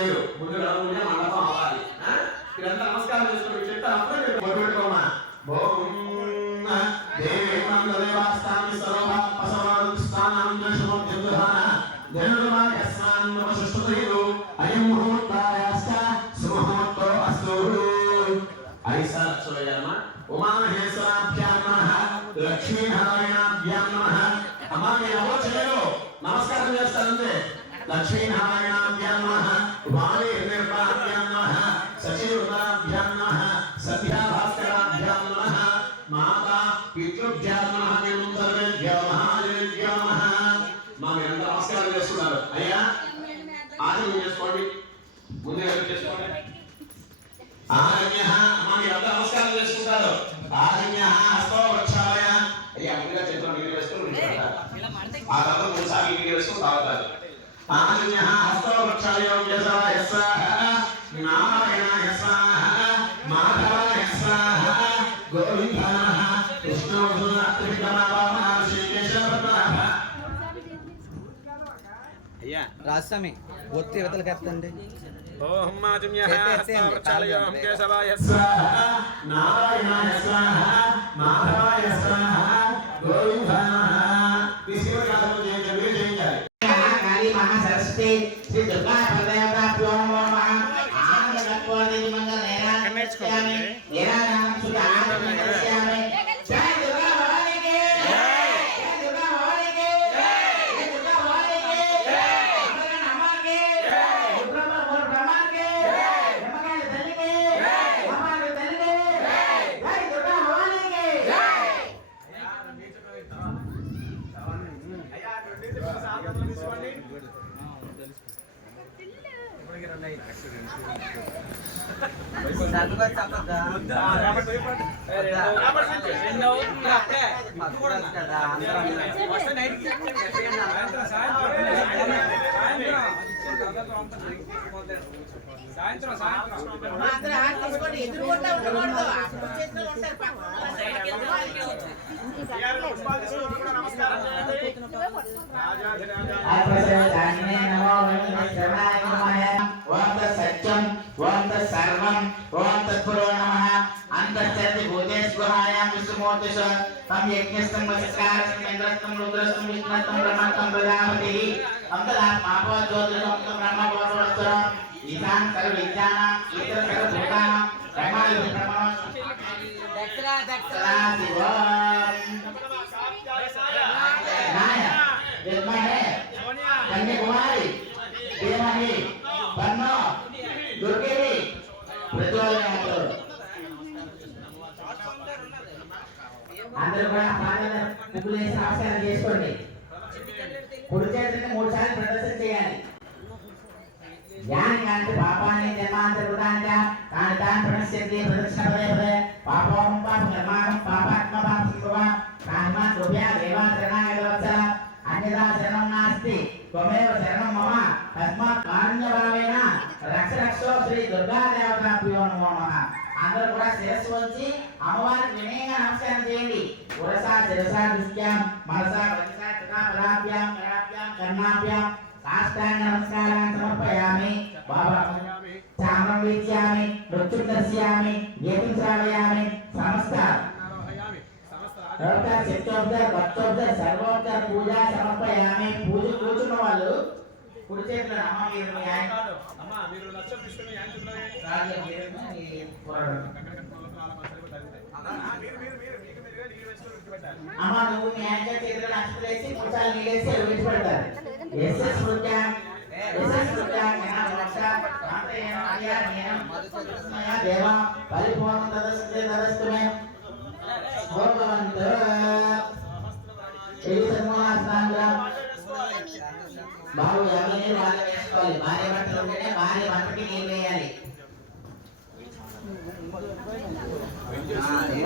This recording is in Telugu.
చేయరు ముందు రాముడినే మండపం అవ్వాలి ఇదంతా నమస్కారం చేసుకుని చెట్టు అప్పుడే మొదలుపెట్టుకోమా లక్ష్మీనారాయణాభ్యాం నమః నమః సచివృతాభ్యాం నమః సత్యాభాస్కరాభ్యాం నమః మాతా పితృభ్యాం నమః మేము సర్వేభ్యో మహాదేవ్యో నమః మా మీరంతా నమస్కారం చేస్తున్నారు. అయ్యా ఆదిత్యం చేసుకోండి. ముందే చేసుకోండి? ఆరణ్య అమ్మ మీరంతా నమస్కారం చేసుకుంటారు. ఆరణ్య హస్తో వృక్షాలయ అయ్యా ముందుగా చేతిలో నీళ్ళు వేసుకొని ఉంచుకుంటారు ఆ తర్వాత మూడు సార్లు నీళ్ళు వేసుకొని తాగుతారు. ఆరణ్య హస్తో వృక్షాలయ యశవాయ స్వాహ నారాయణాయ స్వాహ మాధవాయ స్వాహ గోవింద కృష్ణ అయ్యా రాస్వామి ఒత్తి యువతలకి ఎత్తండి ఓం మాజుమ్య ఎత్తేయండి. హస్తావృక్షాలయోహం కేశవాయ స్వాహ నారాయణాయ స్వాహ మాధవాయ మహాసరస్వతి శ్రీ దుర్గా పరదేవతాభ్యో నమః ఆనంద మంగళ సాయంత్రం సాయంత్రం అందరూ హాట్ తీసుకోండి ఎదురుగుండా ఉండకూడదు అప్పుడు సర్వం ఓం తత్పురో నమః అంతర్చర్తి భూతేశ్వరాయ విష్ణుమూర్తి తం యజ్ఞస్థం వసస్కారస్థం ఇంద్రస్థం రుద్రస్థం విష్ణుస్థం బ్రహ్మస్థం ప్రజాపతి అంతలా పాపో జ్యోతిషం బ్రహ్మ భోగవత్సరం ఈశాన్ సర్వ విద్యానాం ఈశ్వర సర్వ భూతానాం బ్రహ్మాయు బ్రహ్మణో సదాశివం నాయ విద్మహే కన్యాకుమారి ధీమహి పన్నో దుర్గిరి అందరూ కూడా పాదాల పువ్వులు వేసి నమస్కారం చేసుకోండి. కుడి చేతిని మూడు సార్లు ప్రదర్శన చేయాలి. జ్ఞాని కాంతి పాపాన్ని జన్మాంతర కృతాంత తాను తాను ప్రణశ్యతి ప్రదక్షిణ పదే పదే పాపోహం పాప నిర్మాణం పాపాత్మ పాప సంభవ కాహిమా ద్రవ్య దేవా శరణాగత వత్సల అన్యదా శరణం నాస్తి త్వమేవ శరణం మమ. దేవతాభ్యో నమో అందరూ కూడా శిరస్సు వచ్చి అమ్మవారికి వినయంగా నమస్కారం చేయండి. పురసా శిరసా దృష్ట్యాం మనసా వచసా కృతా పదాభ్యాం కరాభ్యాం కర్ణాభ్యాం సాష్టాంగ నమస్కారాన్ని సమర్పయామి. బాబా మృత్యుం దర్శయామి శ్రావయామి సమస్త. రౌత శక్తోబ్దర్ భక్తోబ్దర్ సర్వోబ్దర్ పూజ సమర్పయామి. పూజ కూర్చున్న వాళ్ళు కుడి చేతిలో అమ్మ మీరు మీ ఆయన అమ్మా మీరు లక్ష తీసుకుని ఏం చెప్తారు రాజు మీరు మీ విడిచిపెట్టాలి. అమ్మ నువ్వు మీ ఆయన చేతిలో నష్టలేసి మూసాలు నీళ్ళేసి విడిచిపెడతారు. ఎస్ఎస్ మధుసూదనమయ దేవ పరిపూర్ణ తదస్తే తదస్తుమే భగవంత బాబు ఎవరి నీళ్ళు వాళ్ళు వేసుకోవాలి భార్య బట్టలు ఉంటేనే భార్య బట్టకి నీళ్ళు వేయాలి ఆ, ఏ